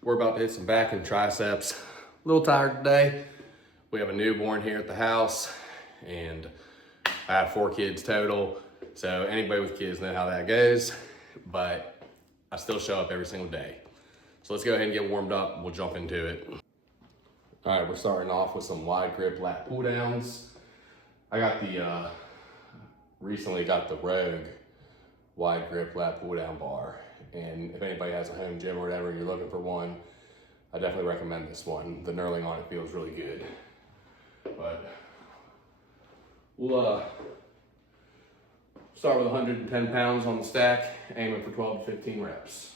We're about to hit some back and triceps. A little tired today. We have a newborn here at the house and I have 4 kids total. So anybody with kids know how that goes, but I still show up every single day. So let's go ahead and get warmed up and we'll jump into it. All right, we're starting off with some wide grip lat pull downs. I got the, recently got the Rogue wide grip lat pull down bar. And if anybody has a home gym or whatever, you're looking for one, I definitely recommend this one. The knurling on it feels really good. But we'll start with 110 pounds on the stack, aiming for 12 to 15 reps.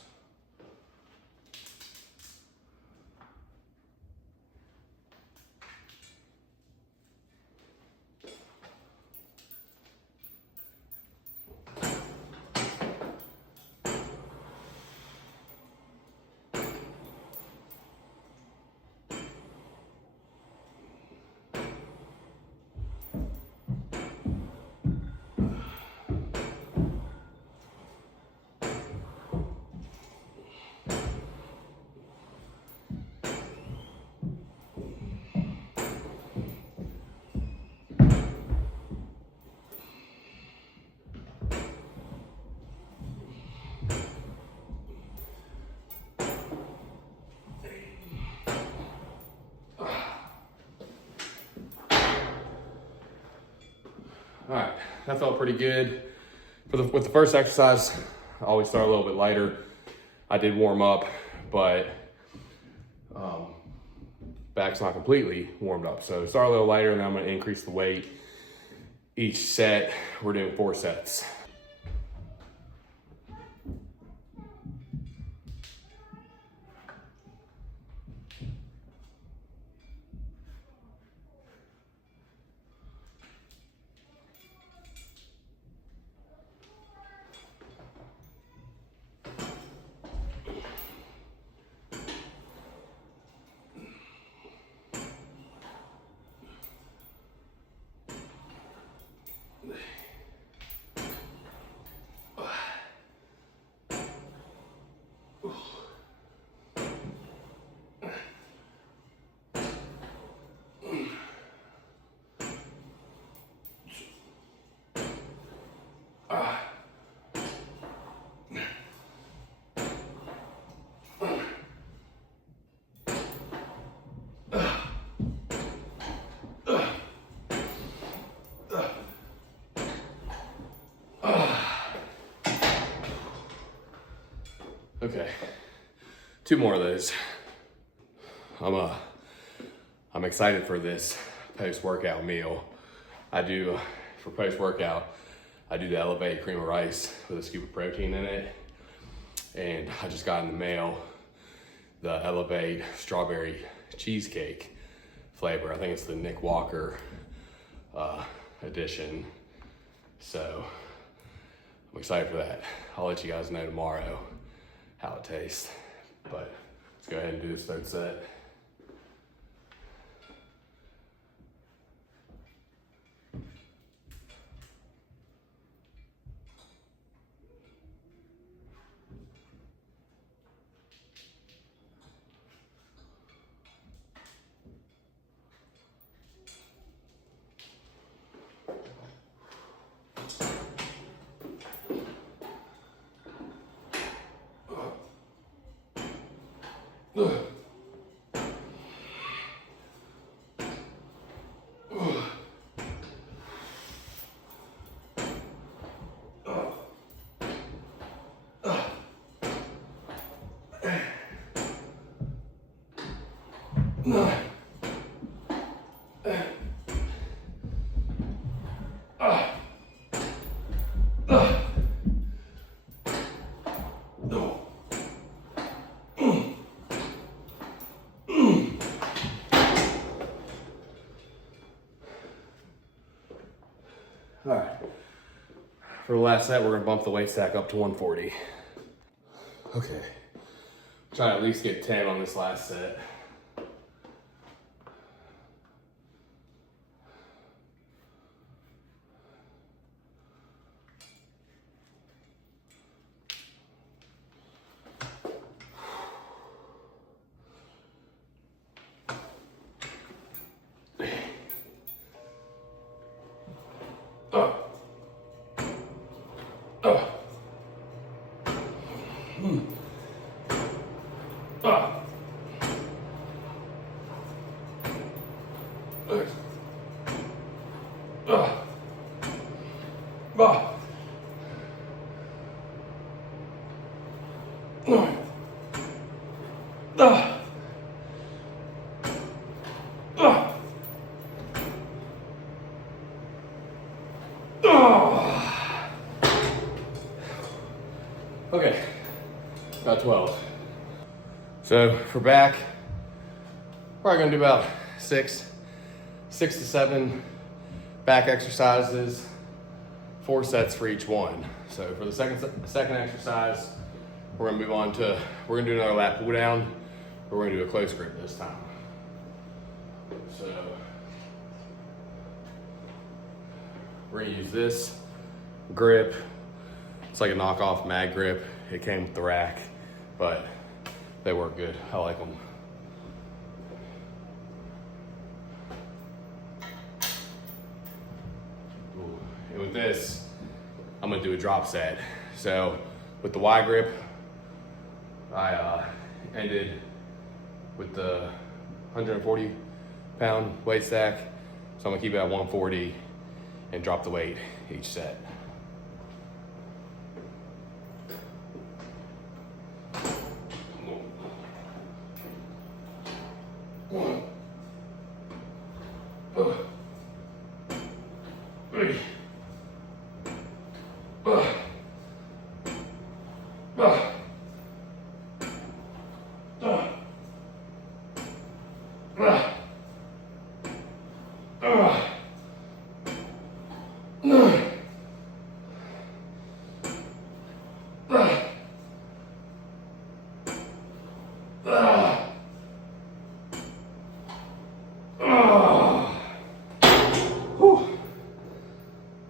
All right, that felt pretty good. With the first exercise, I always start a little bit lighter. I did warm up, but back's not completely warmed up. So start a little lighter and then I'm gonna increase the weight. Each set, we're doing 4 sets. Okay, 2 more of those. I'm excited for this post-workout meal. For post-workout, I do the Elevate cream of rice with a scoop of protein in it. And I just got in the mail the Elevate strawberry cheesecake flavor. I think it's the Nick Walker edition. So I'm excited for that. I'll let you guys know tomorrow how it tastes. But let's go ahead and do this 3rd set. All right, for the last set, we're gonna bump the weight stack up to 140. Okay, try to at least get 10 on this last set. Okay, about 12. So for back, probably gonna do about six to seven back exercises, 4 sets for each one. So for the second exercise, we're gonna move on to, we're gonna do another lat pull down, but we're gonna do a close grip this time. So we're gonna use this grip. It's like a knockoff mag grip. It came with the rack, but they work good. I like them. And with this, I'm gonna do a drop set. So with the Y grip, I ended with the 140-pound weight stack. So I'm gonna keep it at 140 and drop the weight each set.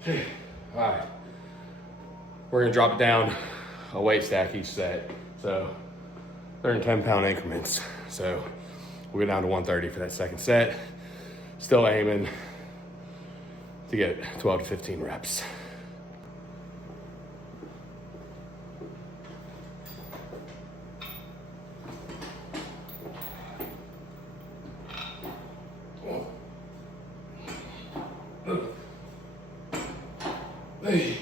Okay, all right. We're gonna drop it down a weight stack each set. So they're in 10-pound increments. So we'll go down to 130 for that second set. Still aiming to get 12 to 15 reps. Hey.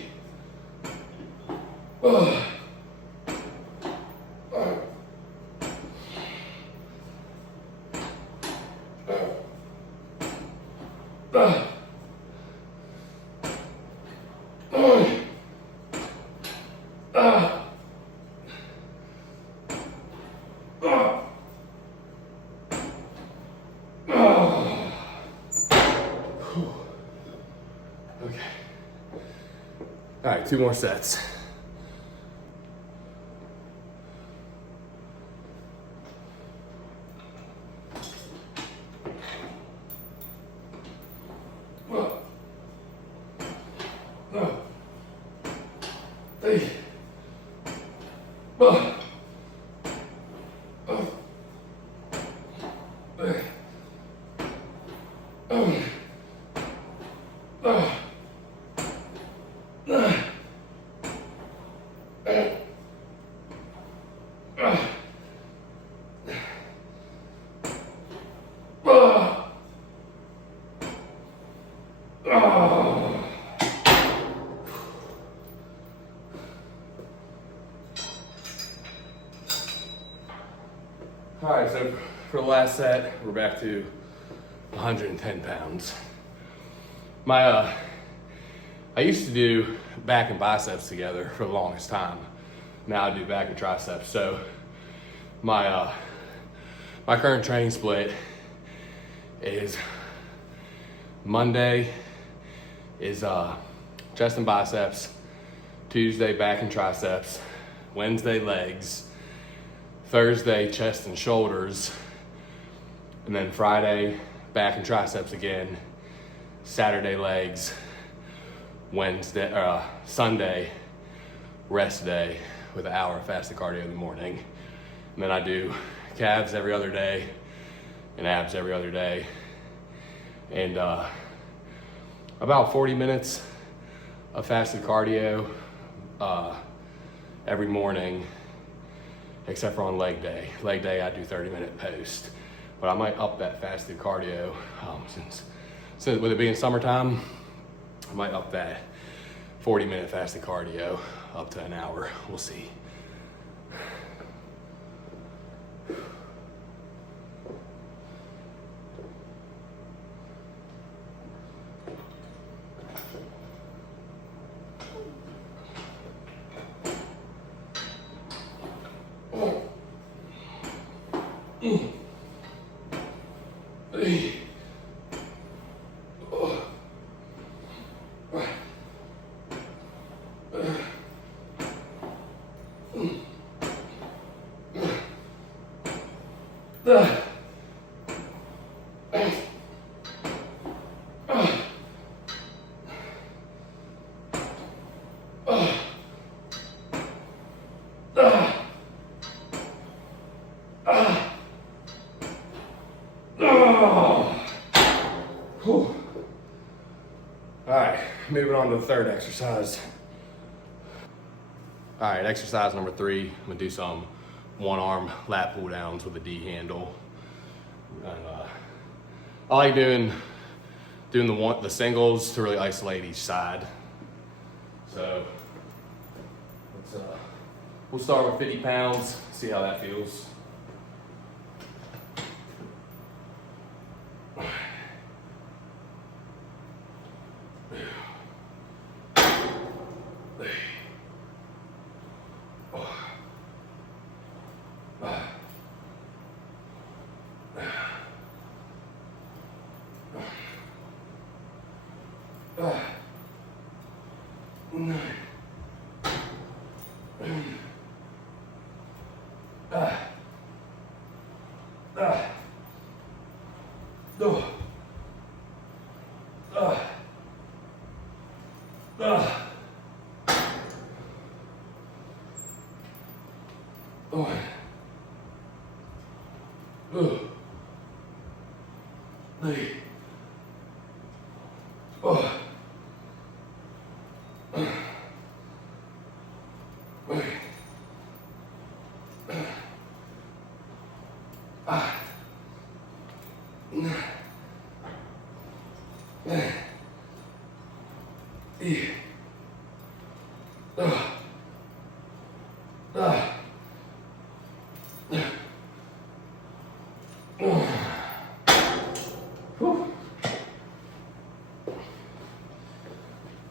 Okay. All right, 2 more sets. All right, so for the last set, we're back to 110 pounds. I used to do back and biceps together for the longest time. Now I do back and triceps. So my current training split is Monday is chest and biceps, Tuesday back and triceps, Wednesday legs, Thursday chest and shoulders, and then Friday back and triceps again, Saturday legs, Sunday rest day with an hour of fasted cardio in the morning. And then I do calves every other day and abs every other day. And about 40 minutes of fasted cardio every morning except for on leg day. Leg day, I do 30-minute post. But I might up that fasted cardio since with it being summertime, I might up that 40-minute fasted cardio up to an hour. We'll see. All right, moving on to the third exercise. All right, exercise number 3, I'm gonna do some one-arm lat pull downs with a D handle. And, I like doing the singles to really isolate each side. So we'll start with 50 pounds, see how that feels.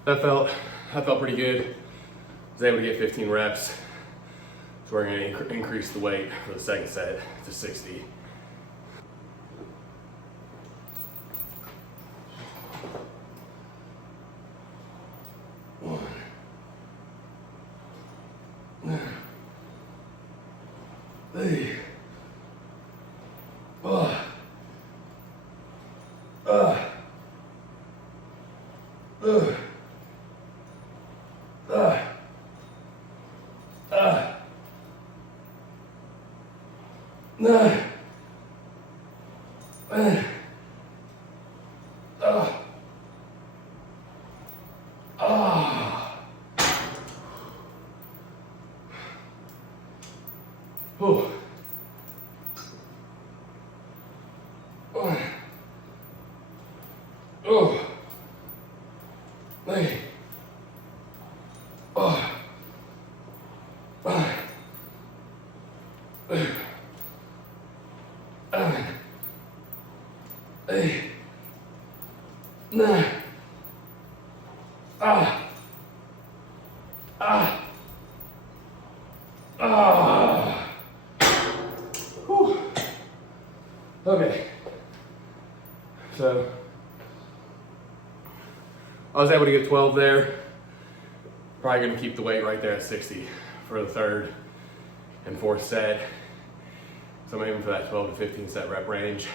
That felt pretty good. I was able to get 15 reps. So we're gonna increase the weight for the second set to 60. Okay, so I was able to get 12 there. Probably gonna keep the weight right there at 60 for the third and fourth set. So I'm aiming for that 12 to 15 set rep range.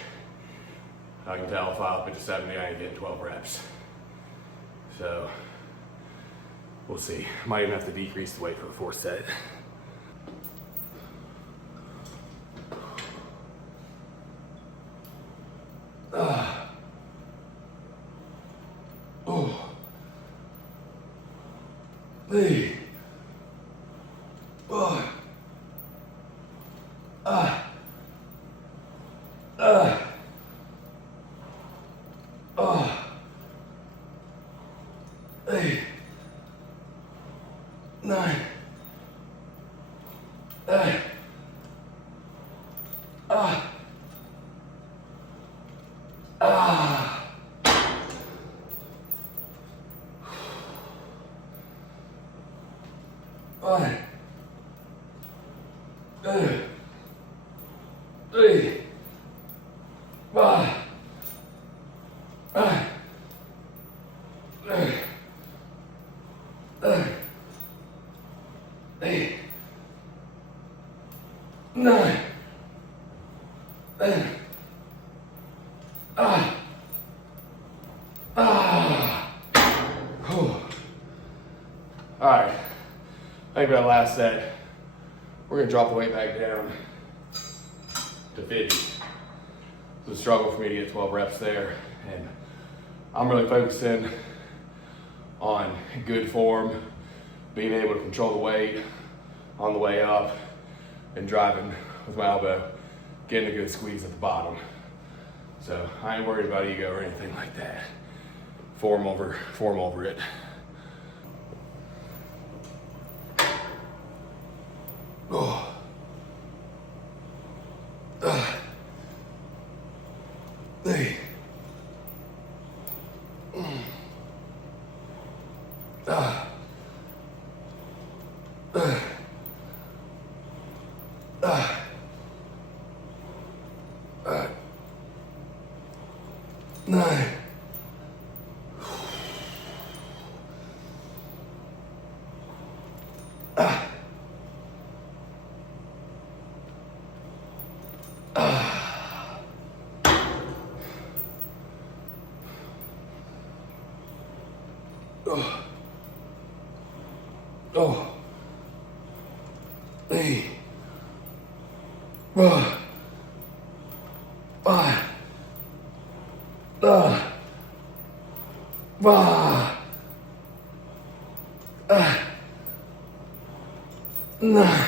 I can tell if I up it to 70, I ain't getting 12 reps. So we'll see. Might even have to decrease the weight for the fourth set. 8, 9, 1, 2, 3, 4, 5, 8, 9, All right, I think for that last set, we're gonna drop the weight back down to 50. It's a struggle for me to get 12 reps there, and I'm really focusing on good form, being able to control the weight on the way up, and driving with my elbow, getting a good squeeze at the bottom. So I ain't worried about ego or anything like that. Form over it. Oh. Hey. Nine. Oh. Hey. 5. 9.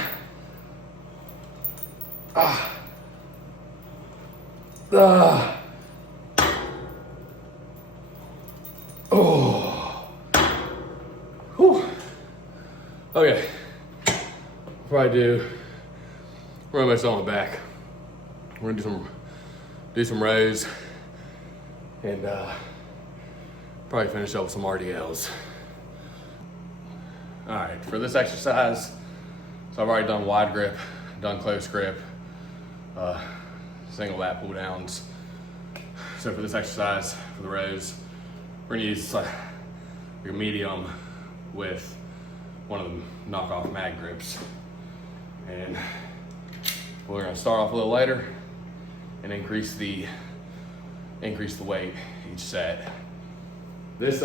Oh. Whew. Okay. Before I do, we're almost on the back. We're gonna do some rows and probably finish up with some RDLs. All right, for this exercise, so I've already done wide grip, done close grip, single lat pull downs. So for this exercise, for the rows, we're gonna use your medium with one of the knockoff mag grips. And we're gonna start off a little lighter and increase the weight each set. These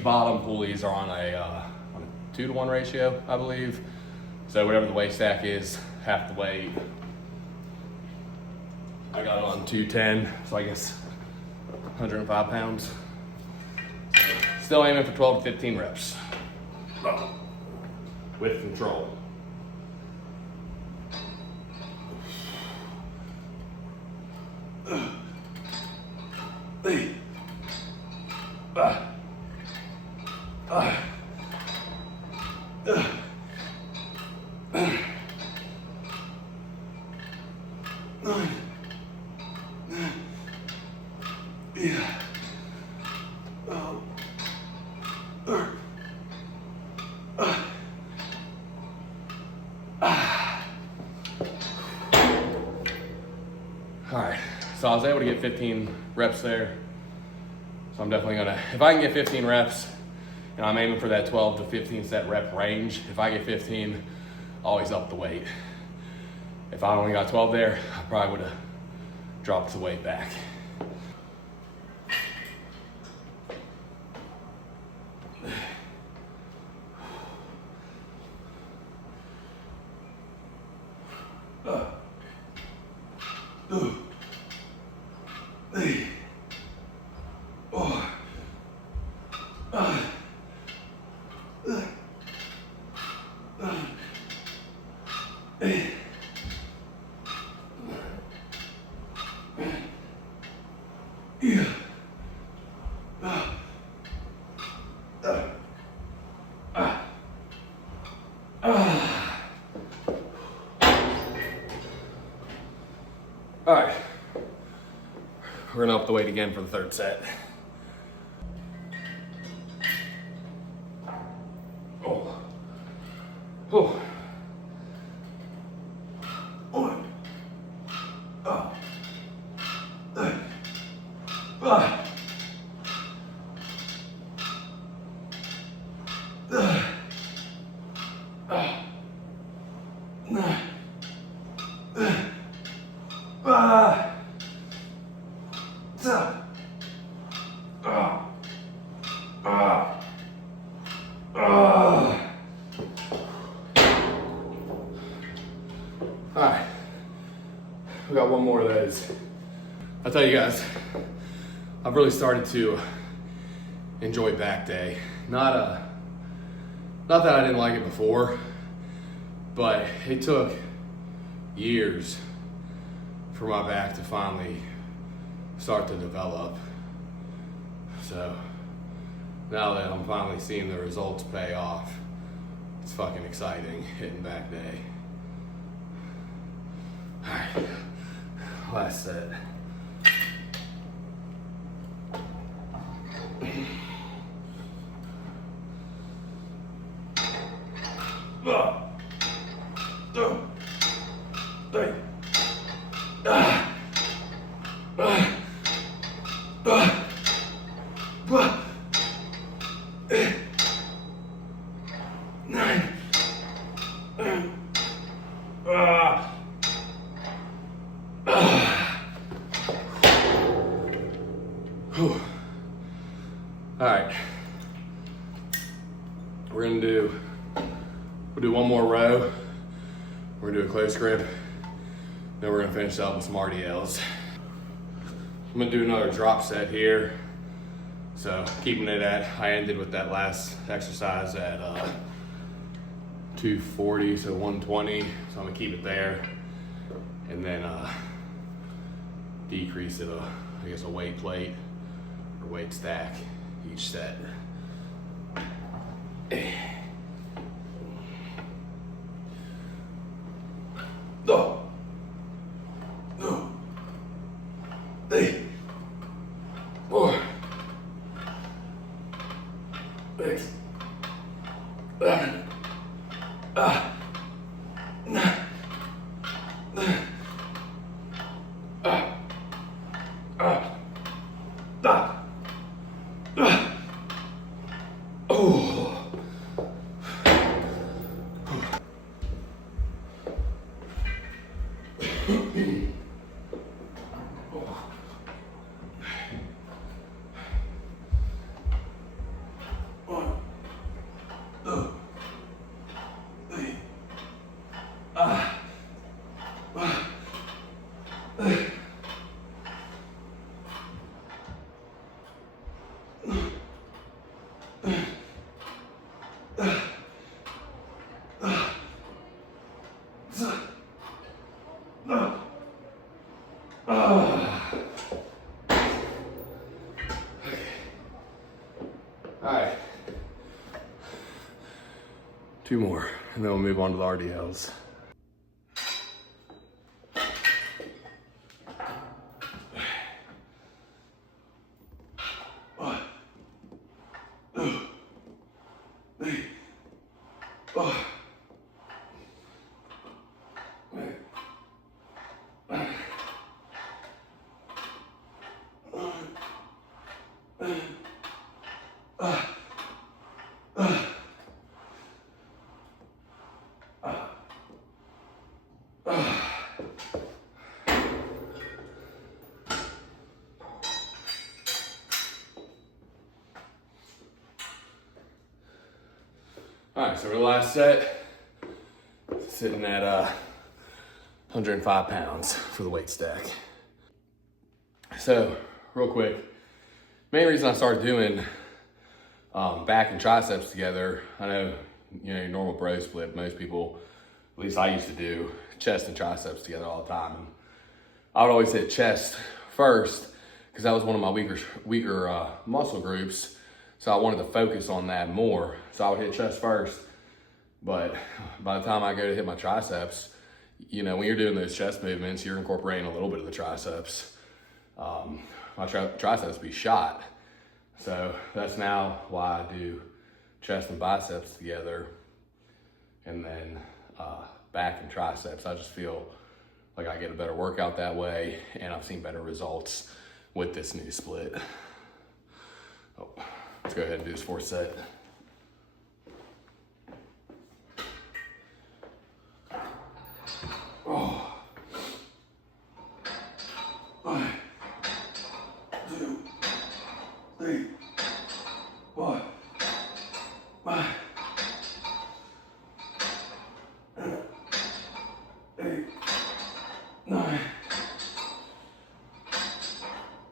bottom pulleys are on a 2-to-1 ratio, I believe. So whatever the weight stack is, half the weight. I got it on 210, so I guess 105 pounds. Still aiming for 12 to 15 reps with control. All right, so I was able to get 15 reps there. So I'm definitely gonna, if I can get 15 reps, and I'm aiming for that 12 to 15 set rep range, if I get 15, always up the weight. If I only got 12 there, I probably would have dropped the weight back. Yeah. All right, we're gonna up the weight again for the third set. Oh. Oh. One. All right, we got one more of those. I'll tell you guys, I've really started to enjoy back day. Not that I didn't like it before, but it took years for my back to finally start to develop. So now that I'm finally seeing the results pay off, it's fucking exciting hitting back day. All right, last set. All right, we'll do one more row. We're gonna do a close grip. Then we're gonna finish up with some RDLs. I'm gonna do another drop set here. So keeping it I ended with that last exercise at 240, so 120. So I'm gonna keep it there. And then decrease it, I guess a weight plate or weight stack each set. No. No. 8, 4, 6, 7, 9, 10. All right, 2 more, and then we'll move on to the RDLs. All right, so for the last set, sitting at 105 pounds for the weight stack. So, real quick, main reason I started doing back and triceps together, I know, your normal bro split, most people, at least I used to do chest and triceps together all the time. And I would always hit chest first, because that was one of my weaker muscle groups. So I wanted to focus on that more. So I would hit chest first. But by the time I go to hit my triceps, you know, when you're doing those chest movements, you're incorporating a little bit of the triceps. My triceps be shot. So that's now why I do chest and biceps together, and then back and triceps. I just feel like I get a better workout that way, and I've seen better results with this new split. Oh, let's go ahead and do this fourth set. Oh. 1, 2, 3, 4, 5, 8, 9,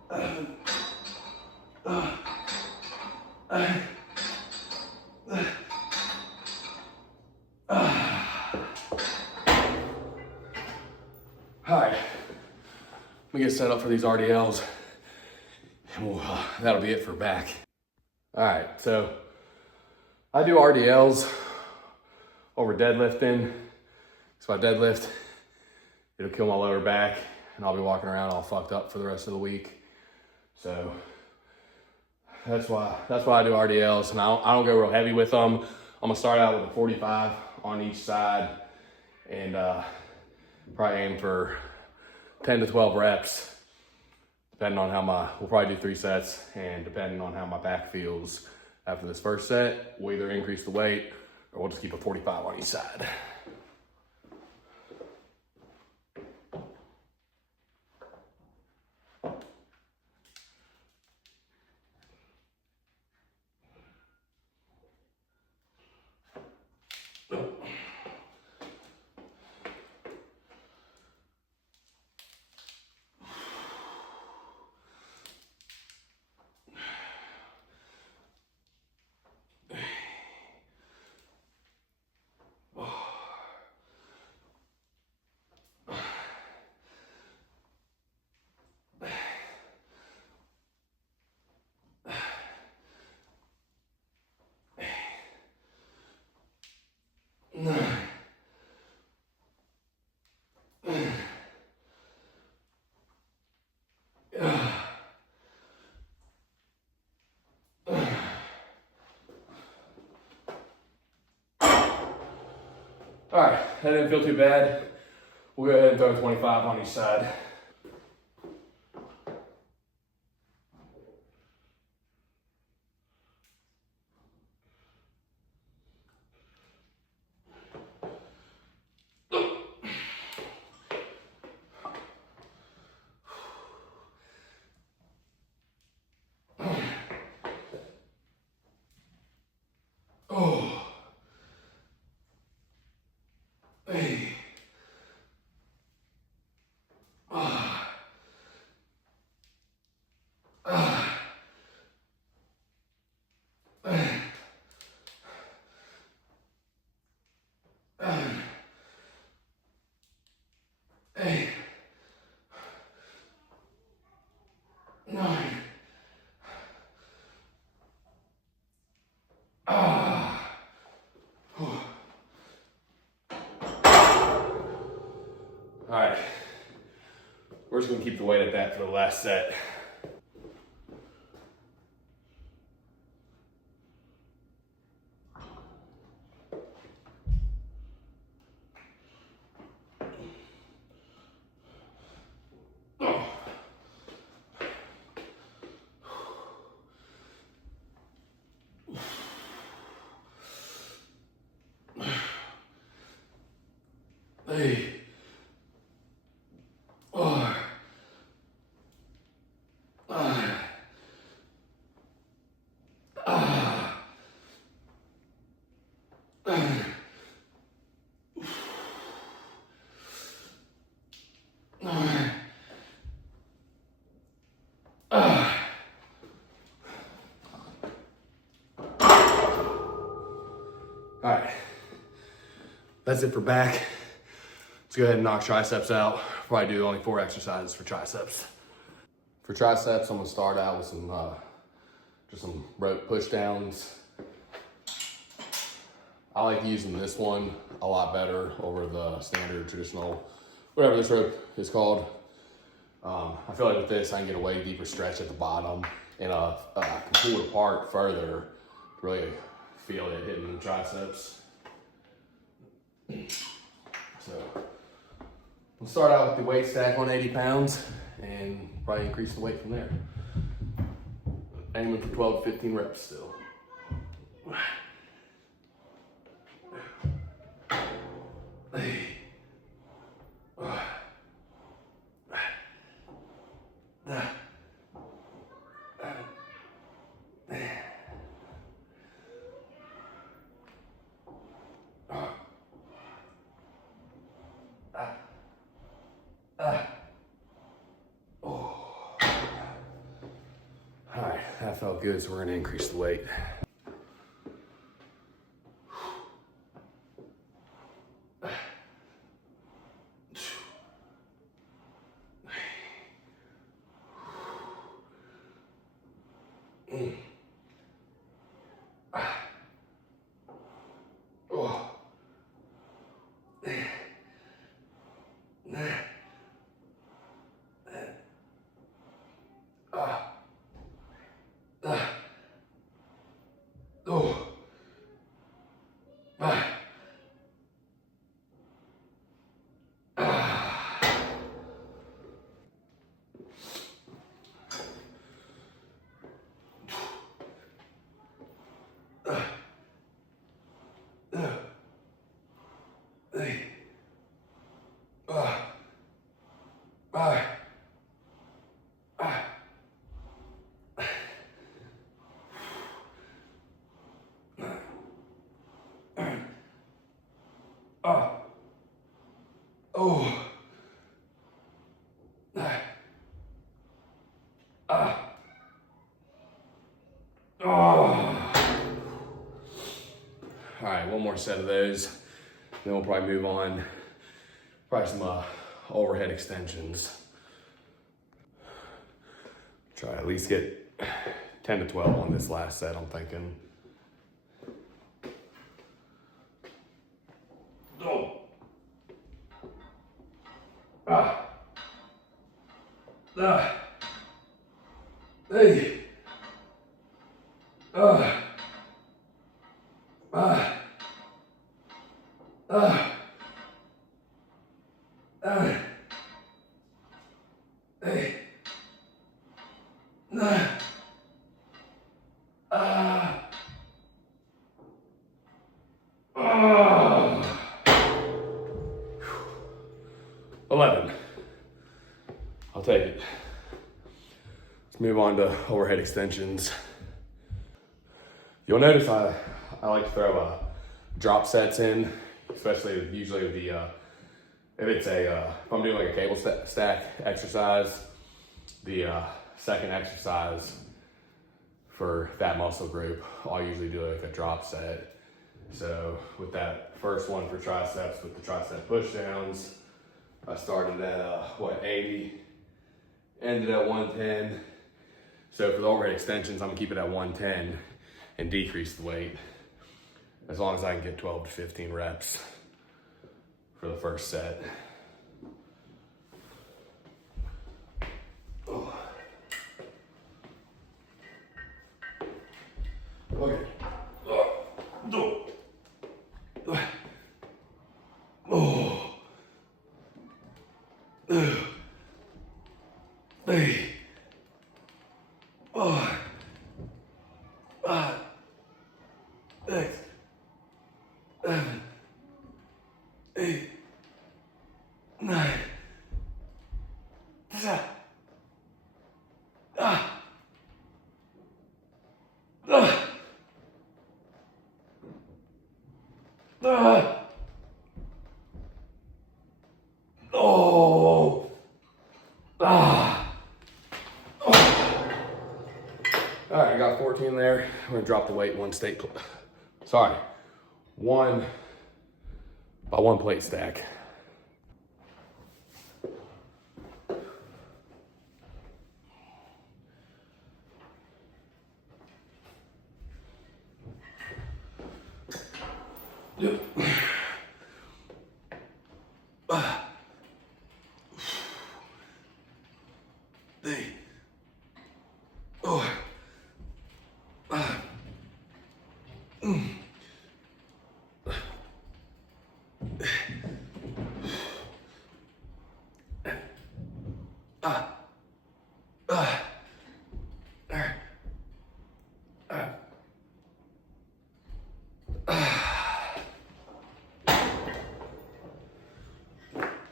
11, all right, let me get set up for these RDLs, and that'll be it for back. All right, so I do RDLs over deadlifting. So I deadlift, it'll kill my lower back, and I'll be walking around all fucked up for the rest of the week. So that's why I do RDLs, and I don't go real heavy with them. I'm gonna start out with a 45 on each side, and probably aim for 10 to 12 reps, depending on we'll probably do 3 sets, and depending on how my back feels after this first set, we'll either increase the weight or we'll just keep a 45 on each side. All right, that didn't feel too bad. We'll go ahead and throw 25 on each side. Oh. Hey. Ah. Ah. Hey. 9. Ah. All right. We're just gonna keep the weight at that for the last set. Hey. 4. 5. Ah. 9. Ah. All right, that's it for back. Let's go ahead and knock triceps out. Probably do only 4 exercises for triceps. For triceps, I'm gonna start out with some just some rope push downs. I like using this one a lot better over the standard traditional, whatever this rope is called. I feel like with this, I can get a way deeper stretch at the bottom, and I can pull it apart further to really feel it hitting the triceps. So we'll start out with the weight stack on 80 pounds and probably increase the weight from there. Aiming for 12 to 15 reps still. All right, that felt good, so we're gonna increase the weight. All right, one more set of those, then we'll probably move on. Probably some overhead extensions. Try to at least get 10 to 12 on this last set, I'm thinking. Oh. Hey. Hey. 11. I'll take it. Let's move on to overhead extensions. You'll notice I like to throw drop sets in, especially usually the if I'm doing like a cable stack exercise, the second exercise for that muscle group, I'll usually do like a drop set. So with that first one for triceps with the tricep push downs, I started at 80, ended at 110. So for the overhead extensions, I'm gonna keep it at 110 and decrease the weight as long as I can get 12 to 15 reps for the first set. Oh. Okay. Hey. Oh. 5, 6, 7, 8, 9. All right, I got 14 there. We're gonna drop the weight one plate stack.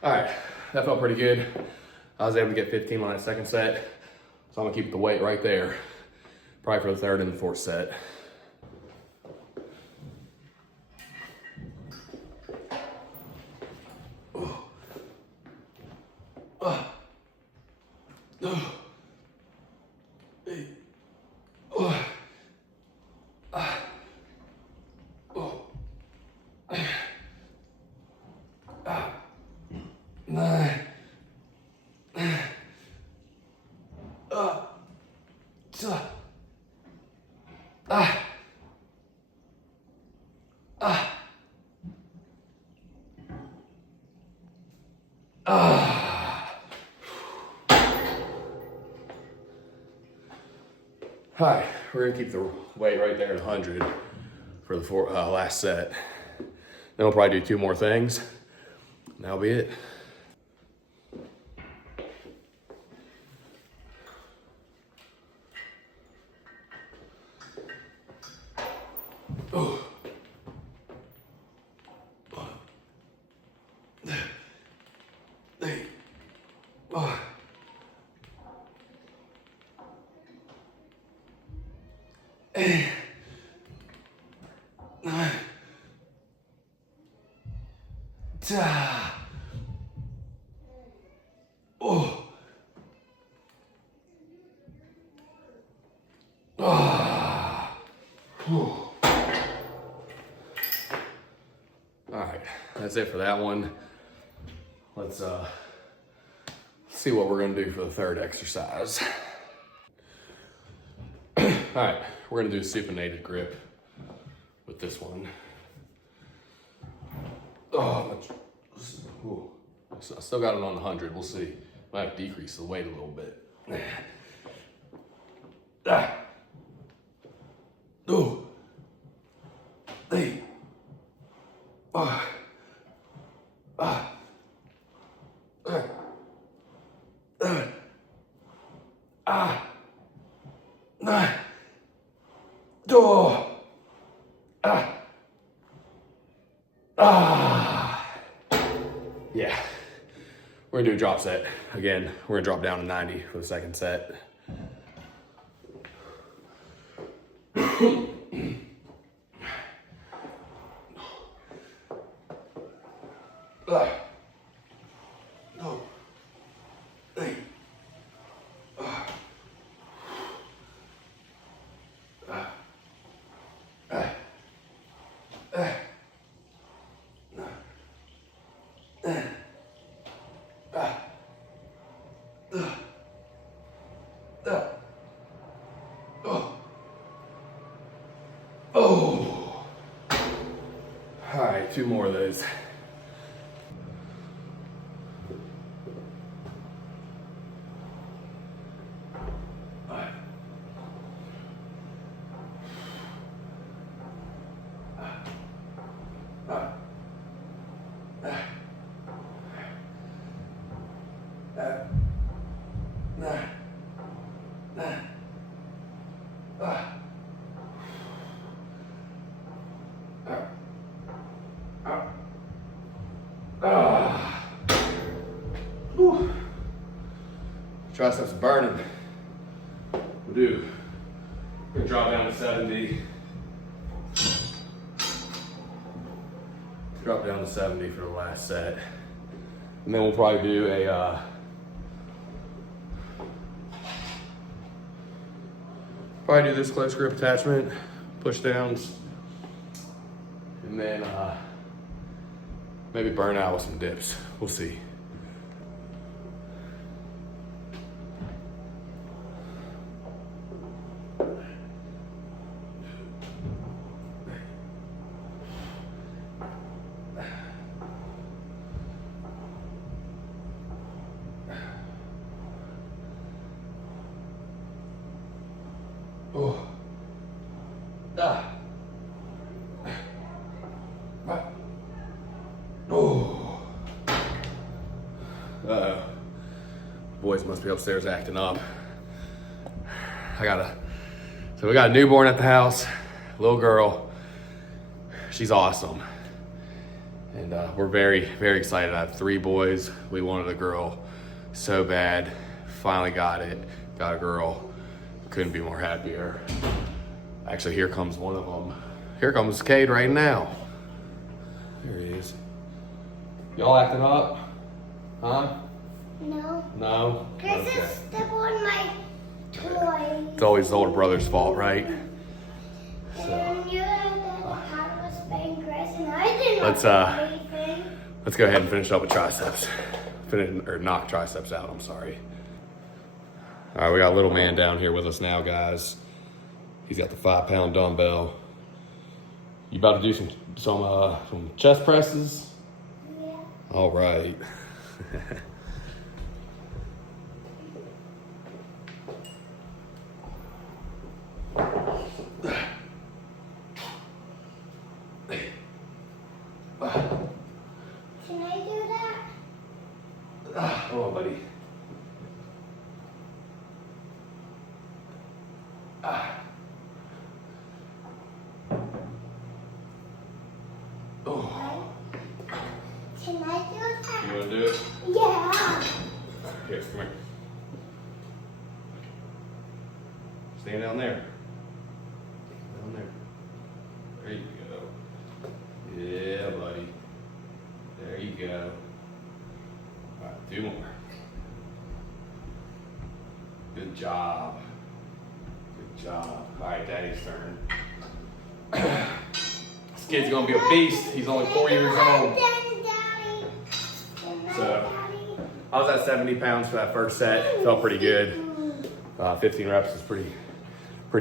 All right, that felt pretty good. I was able to get 15 on that second set, so I'm gonna keep the weight right there, probably for the third and the fourth set. All right, we're gonna keep the weight right there at 100 for the last set. Then we'll probably do 2 more things, and that'll be it. Oh. All right, that's it for that one. Let's see what we're gonna do for the third exercise. All right, we're gonna do a supinated grip with this one. Oh, I still got it on 100, we'll see. Might have to decrease the weight a little bit. Oh. Hey. Yeah. We're gonna do a drop set. Again, we're gonna drop down to 90 for the second set. Oh. All right, 2 more of those. Triceps burning. We're gonna drop down to 70. Drop down to 70 for the last set. And then we'll probably do a probably do this close grip attachment, push downs, and then maybe burn out with some dips. We'll see. Oh. Ah. Oh. Uh-oh. Boys must be upstairs acting up. So we got a newborn at the house, little girl. She's awesome. And we're very, very excited. I have 3 boys. We wanted a girl so bad. Finally got it. Got a girl. Couldn't be more happier. Actually, here comes one of them. Here comes Cade right now. There he is. Y'all acting up? Huh? No. No? Chris Okay. is step on my toy. It's always the older brother's fault, right? And you're the cat was playing Chris and I didn't Let's do anything. let's go ahead and finish up with triceps. Knock triceps out, I'm sorry. All right, we got little man down here with us now, guys. He's got the 5-pound dumbbell. You about to do some chest presses? Yeah. All right. Can I do that? Come on, buddy. Oh. Can I do that? You want to do it? Yeah. Here, come here. Stand down there. Down there. There you go. Yeah, buddy. There you go. All right, 2 more. Good job. Good job. All right, Daddy's turn. This kid's gonna be a beast. He's only 4 years old. So, I was at 70 pounds for that first set. Felt pretty good. 15 reps is pretty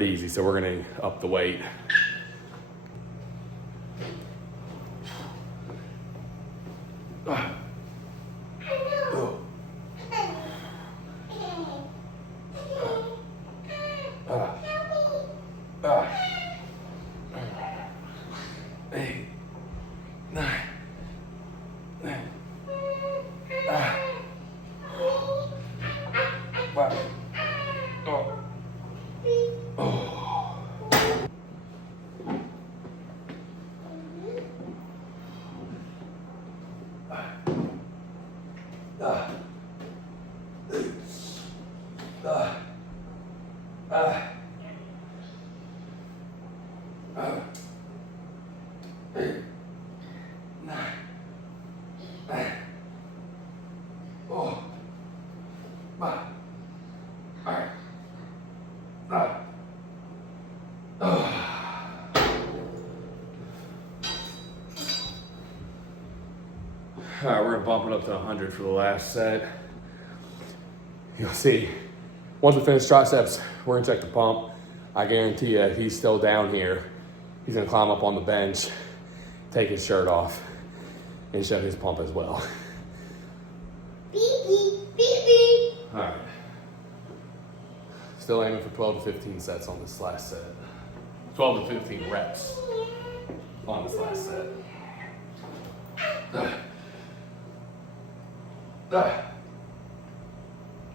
easy. So we're gonna up the weight. Eight, 9, 5. All right, we're gonna bump it up to 100 for the last set. You'll see, once we finish triceps, we're gonna check the pump. I guarantee you, if he's still down here, he's gonna climb up on the bench, take his shirt off, and show his pump as well. Beep, beep, beep, beep. All right. Still aiming for 12 to 15 sets on this last set. 12 to 15 reps on this last set.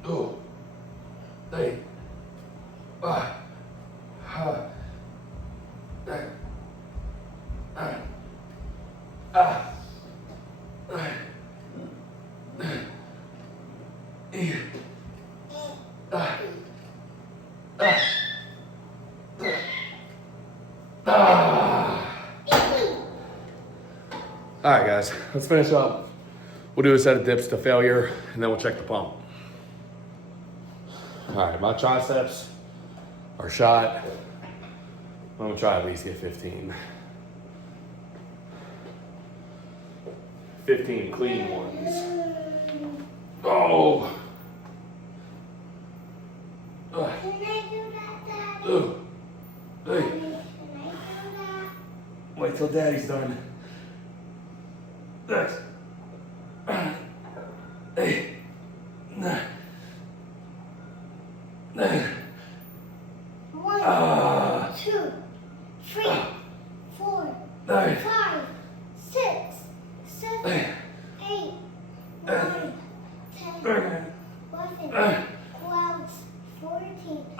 Oh, hey, All right, guys, let's finish up. We'll do a set of dips to failure, and then we'll check the pump. All right, my triceps are shot. I'm gonna try at least get 15. 15 clean ones. Oh! Can I do that, Daddy? Ooh. Hey, Can I do that? wait till Daddy's done. That's. Hey. One.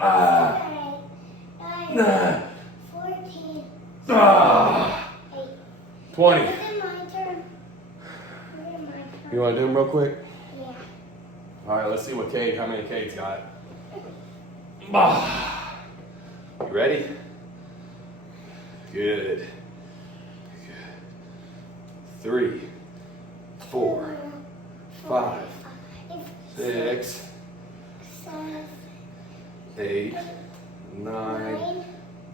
9, 14, 20. Is it my turn? You want to do them real quick? Yeah. All right, let's see how many Kate's got. You ready? Good. 3, 4, 5, 6, 8, 9,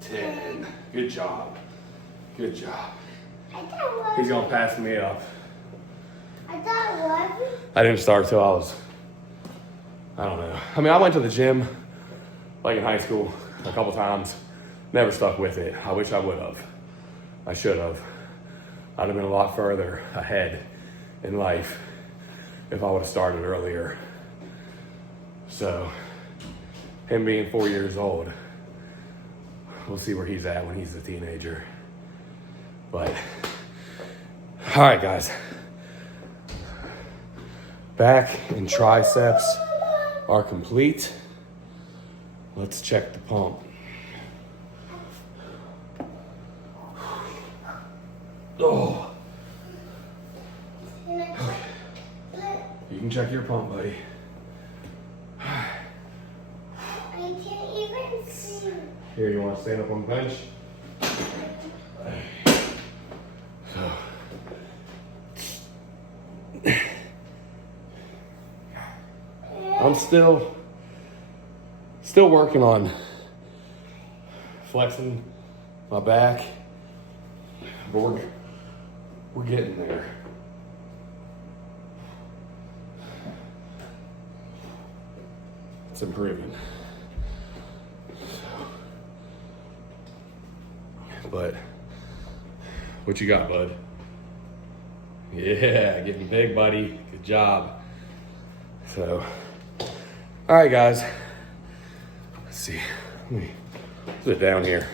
10. Good job. Good job. He's gonna pass me up. I thought 11. I didn't start till I don't know. I mean, I went to the gym like in high school a couple times. Never stuck with it. I wish I would have. I should have. I'd have been a lot further ahead in life if I would have started earlier. So, him being 4 years old, we'll see where he's at when he's a teenager. But, all right, guys. Back and triceps are complete. Let's check the pump. Oh. You can check your pump, buddy. I can't even see. Here, you want to stand up on the bench? So. I'm still working on flexing my back, but we're getting there. It's improving. But what you got, bud? Yeah, getting big, buddy. Good job. So, all right, guys. Let's see. Let me sit down here.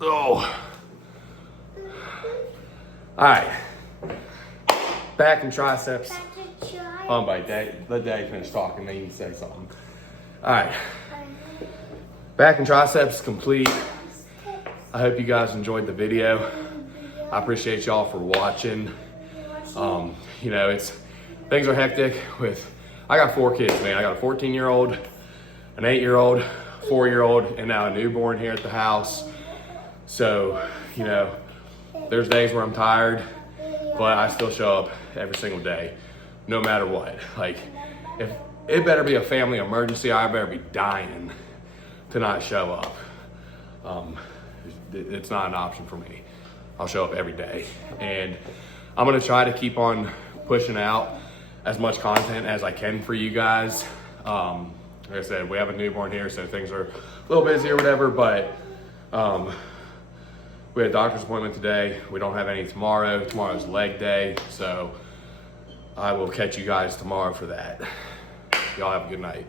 Oh. All right. Back and triceps. Hold on, buddy. Let Daddy finish talking, then you can say something. All right. Back and triceps complete. I hope you guys enjoyed the video. I appreciate y'all for watching. You know, things are hectic I got 4 kids, man. I got a 14-year-old, an 8-year-old, 4-year-old, and now a newborn here at the house. So, you know, there's days where I'm tired, but I still show up every single day, no matter what. Like, if it better be a family emergency, I better be dying to not show up. It's not an option for me. I'll show up every day. And I'm gonna try to keep on pushing out as much content as I can for you guys. Like I said, we have a newborn here, so things are a little busy or whatever, but we had a doctor's appointment today. We don't have any tomorrow. Tomorrow's leg day, so I will catch you guys tomorrow for that. Y'all have a good night.